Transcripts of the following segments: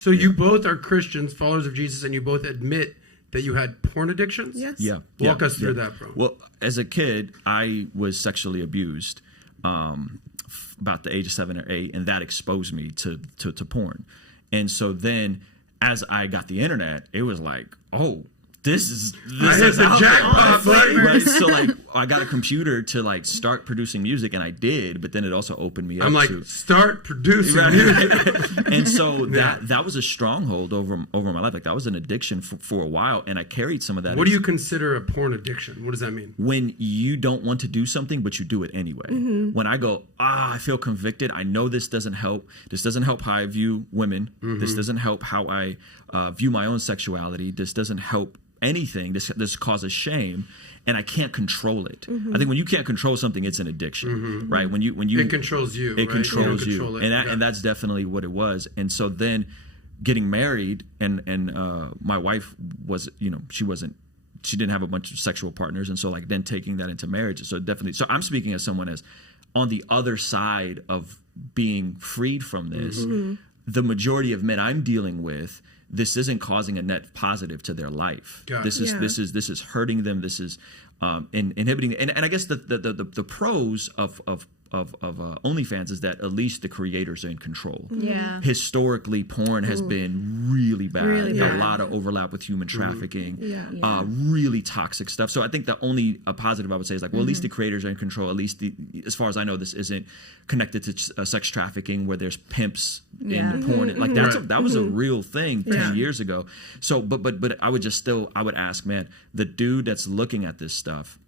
So you both are Christians, followers of Jesus, and you both admit that you had porn addictions? Yes. Yeah. Walk us through that, bro. Well, as a kid, I was sexually abused about the age of 7 or 8, and that exposed me to porn. And so then as I got the internet, it was like, oh, this is the jackpot, buddy. Right? So like I got a computer to like start producing music, and I did, but then it also opened me up. I'm like, to start producing music. And so that was a stronghold over my life. Like that was an addiction for a while, and I carried some of that. What do you consider a porn addiction? What does that mean? When you don't want to do something, but you do it anyway. Mm-hmm. When I go, I feel convicted. I know this doesn't help. This doesn't help how I view women. Mm-hmm. This doesn't help how I view my own sexuality. This doesn't help anything. This causes shame, and I can't control it. Mm-hmm. I think when you can't control something, it's an addiction, Mm-hmm. right? When you it controls you. it right? controls you, control it. and that's definitely what it was. And so then, getting married, and my wife was, she didn't have a bunch of sexual partners, and so like then taking that into marriage. So definitely, so I'm speaking as someone as on the other side of being freed from this. Mm-hmm. The majority of men I'm dealing with, this isn't causing a net positive to their life. This is hurting them. This is inhibiting. And I guess the pros of OnlyFans is that at least the creators are in control. Yeah. Historically, porn has been really bad. Really bad. A lot of overlap with human trafficking. Yeah. Really toxic stuff. So I think the only positive I would say is like, well, at least the creators are in control. At least as far as I know, this isn't connected to sex trafficking where there's pimps in the porn. Like that was a real thing 10 years ago. So, but I would I would ask, man, the dude that's looking at this stuff,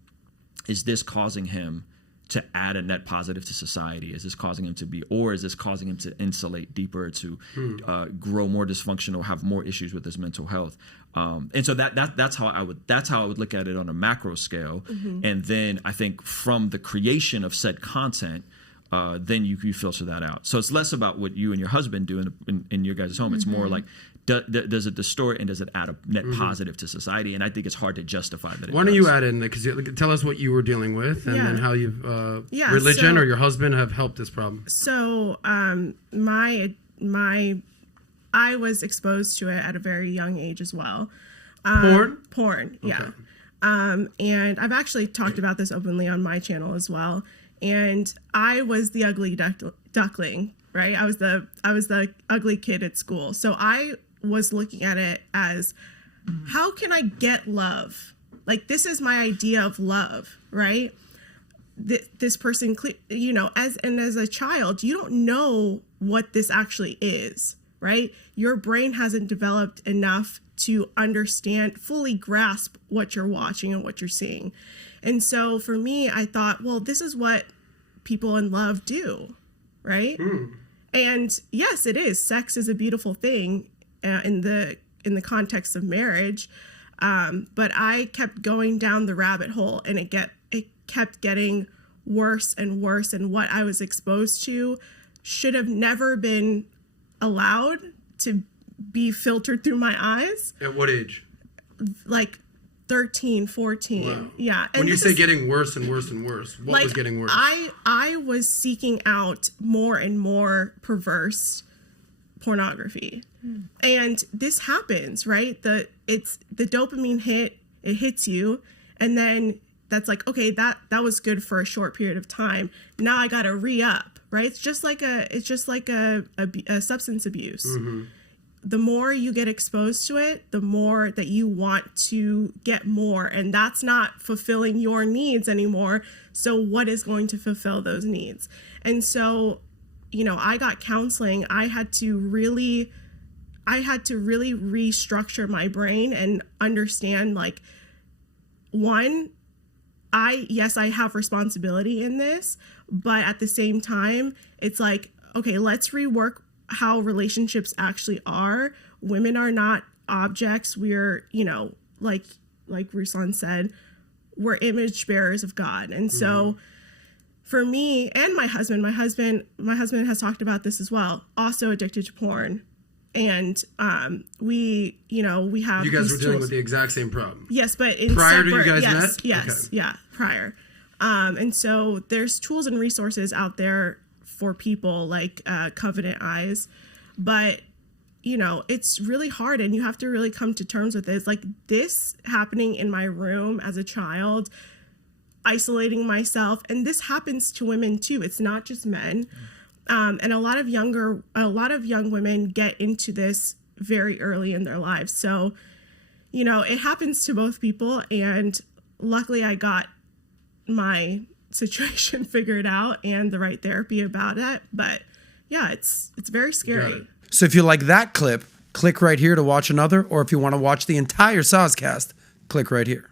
is this causing him to add a net positive to society? Is this causing him to be, or is this causing him to insulate deeper, to grow more dysfunctional, have more issues with his mental health? And so that's how I would look at it on a macro scale. And then I think from the creation of said content, then you filter that out. So it's less about what you and your husband do in your guys' home. It's more like, does it distort and does it add a net positive to society? And I think it's hard to justify that. Why don't you add in, because tell us what you were dealing with, and then how you've religion or your husband have helped this problem. So I was exposed to it at a very young age as well. Porn, yeah. And I've actually talked about this openly on my channel as well. And I was the ugly duckling, right? I was the ugly kid at school. So I was looking at it as, how can I get love? Like, this is my idea of love, right? This person, as a child, you don't know what this actually is, right? Your brain hasn't developed enough to understand, fully grasp what you're watching and what you're seeing. And so for me, I thought, well, this is what people in love do, right? And yes, it is. Sex is a beautiful thing in the context of marriage. But I kept going down the rabbit hole, and it kept getting worse and worse. And what I was exposed to should have never been allowed to be filtered through my eyes. At what age? Like 13, 14. Wow. Yeah. And when you say getting worse and worse and worse, what was getting worse? I was seeking out more and more perverse pornography. And this happens, right? The dopamine hit, it hits you, and then that's like, okay, that was good for a short period of time. Now I got to re-up, right? It's just like a substance abuse. The more you get exposed to it, the more that you want to get more, and that's not fulfilling your needs anymore. So what is going to fulfill those needs? And so, I got counseling. I had to really restructure my brain and understand, like, one, I have responsibility in this, but at the same time, it's like, okay, let's rework how relationships actually are. Women are not objects. We're, like Ruslan said, we're image bearers of God. And so for me and my husband has talked about this as well, also addicted to porn. And we have, you guys were dealing with the exact same problem. Yes, but in prior to you guys met? Yes, okay. Yeah, prior. And so there's tools and resources out there for people like Covenant Eyes, but you know, it's really hard, and you have to really come to terms with it. It's like this happening in my room as a child, isolating myself, and this happens to women too. It's not just men. And a lot of young women get into this very early in their lives. So, you know, it happens to both people, and luckily I got my situation figured out and the right therapy about it. But yeah, it's very scary. So if you like that clip, click right here to watch another, or if you want to watch the entire Saucecast, click right here.